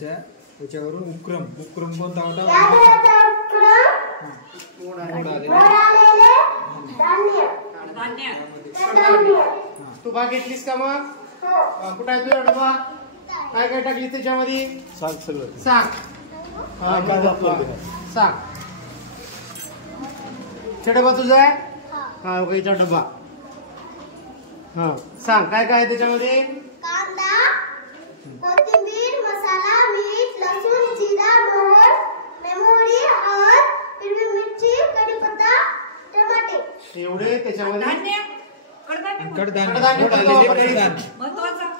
त्याच्यावरून उपक्रम कोणता होता? तू भाग घेतलीस का मग? कुठं आहे तुझा डबा? काय काय टाकली त्याच्यामध्ये? सगळं सांग. सांग. डबा तुझा आहे? हा इथं डबा. हा सांग काय काय आहे त्याच्यामध्ये? कांदा, कोथिंबीर, मसाला, मीठ, लसूण, जीरा, मोहर, मेमोरी और हिरवी मिरची, कढीपत्ता, टमाटे. एवढे त्याच्यामध्ये कडधान्य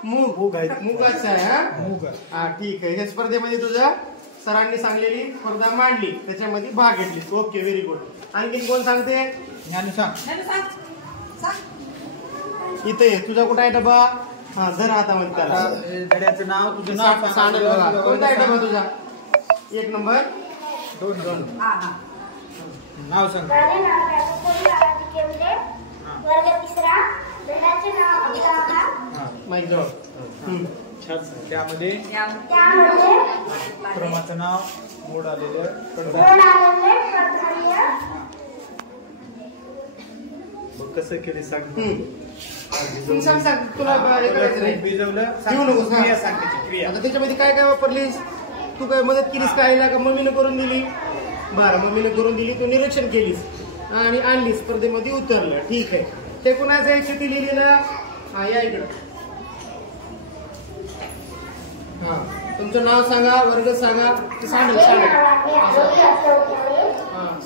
मुगाचं आहे. हा ठीक आहे. या स्पर्धेमध्ये तुझ्या सरांनी सांगलेली स्पर्धा मांडली, त्याच्यामध्ये भाग घेतली. Okay, very good. आणखी कोण सांगते? इथे तुझा कुठं आहे डबा? हा धर हातामध्ये त्याला. धड्याचं नाव, तुझं नाव सांग. कोणता आहे डबा तुझा? 1 नंबर. 2 नाव सांग. वर्ग तिसरा. धड्याचे नाव आपला माईक जवळ. त्यामध्ये क्रमाचं नाव, मोड आलेलं कडधान्य. मग कसं केले सांग. तुला भिजवलं घेऊ नकोस. आता त्याच्यामध्ये काय काय वापरलीस? तू काय मदत केलीस काय का मम्मीने करून दिली? बरं, मम्मीने करून दिली. तू निरीक्षण केलीस आणि आणली, स्पर्धेमध्ये उतरलं. ठीक आहे. ते कुणाचं आहे शेती लिहिलेलं? हा या इकडं. हा तुमचं नाव सांगा, वर्ग सांगा. सांडल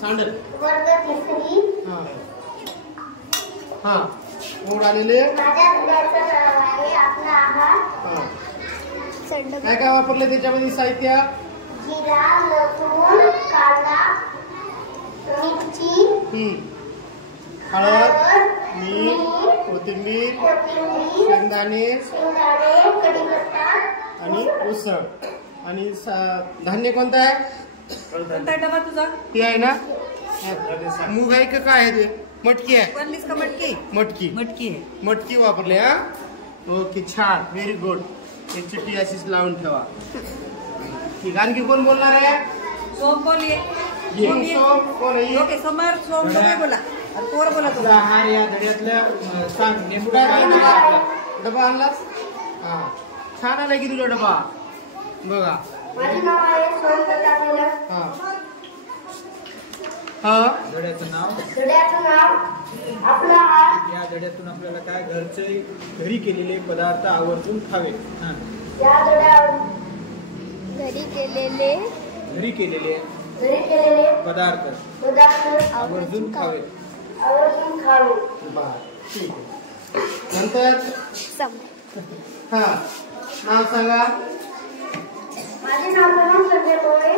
सांडल. वर्ग तिसरी. हा मोड आलेले. माझ्या धड्याचं नाव आहे आपला आहार. काय काय वापरले त्याच्यामध्ये साहित्य? जिरा, लसूण, कांदा, मिरची, हळद, मीठ, कोथिंबीर, शेंगदाणे, कढीपत्ता आणि उसळ. आणि धान्य कोणतं आहे? कोणता डबा तुझा? ते आहे ना. मूग आहे का काय आहे? ते मटकी आहे. बनलीस का मटकी? मटकी आहे. मटकी वापरली. हा ओके, छान, व्हेरी गुड. एक चिठ्ठी अशीच लावून ठेवा. ठीक. आणखी कोण बोलणार आहे? सोम बोलिये. कोण आहे? ओके, समर सोम तुम्ही बोला. पोर बोला. तुझा आहार या धड्यातलं सांग. नेमकं काय डबा आणलास? हा छान आलाय की तुझा डबा. बघा. माझे नाव आहे सोमप्रताप. हा धड्याचं नाव, धड्याचं नाव आपला आहार. या धड्यातून आपल्याला काय घरी केलेले पदार्थ आवर्जून खावे. या धड्यावर घरी केलेले पदार्थ आवर्जून खावे. बर, ठीक आहे. नंतर हा नाव सांगा. माझे नाव करून संजय कोळे.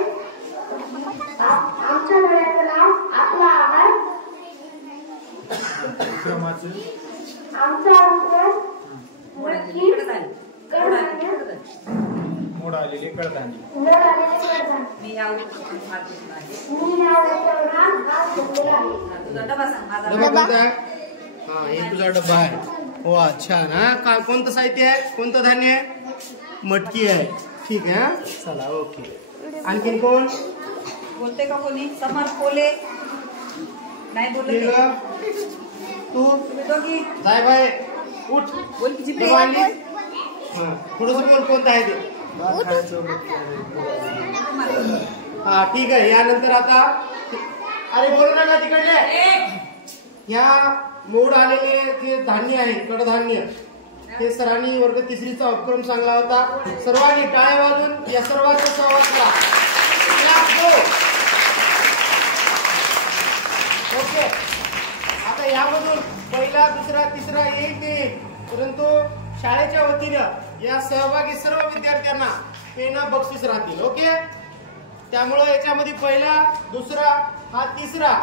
आमच्या धड्याचं नाव आपला आहार. क्रमाचं आमचा उपक्रम मटकी, कडधान्य, मोड आलेले कडधान्य. मोड आलेले कडधान्य. मी या उपक्रमात भाग घेतला आहे. मी या उपक्रमात भाग घेतलेला आहे. तुझा डबा सांग. माझा डबा कोणता आहे? हा हे तुझा डबा आहे. वा छान. हा कोणतं साहित्य आहे? कोणतं धान्य आहे? मटकी आहे. ठीक आहे. हा चला ओके. आणखीन कोण बोलते का कोणी? समर कोले नाही बोलते. तू तुम्ही दोघी जाय बाय उठ. बोल की जिथे. थोडस बोल कोणतं आहे ते. हा ठीक आहे. यानंतर आता अरे बोलू नका तिकडले. या मोड आलेले जे धान्य आहे, कडधान्य, ते सरांनी वर्ग तिसरीचा उपक्रम सांगला होता. सर्वांनी टाळ्या वाजून या सर्वांचा सहभाग करा. ओके. आता यामधून पहिला, दुसरा, तिसरा येईल, परंतु शाळेच्या वतीनं या सहभागी सर्व विद्यार्थ्यांना पेना बक्षीस राहतील. ओके. त्यामुळे याच्यामध्ये पहिला, दुसरा, हा तिसरा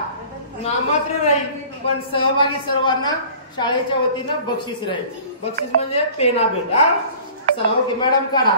नाममात्र राहील, पण सहभागी सर्वांना शाळेच्या वतीनं बक्षीस राहील. बक्षीस म्हणजे पेना भेट. हा चला ओके. मॅडम काढा.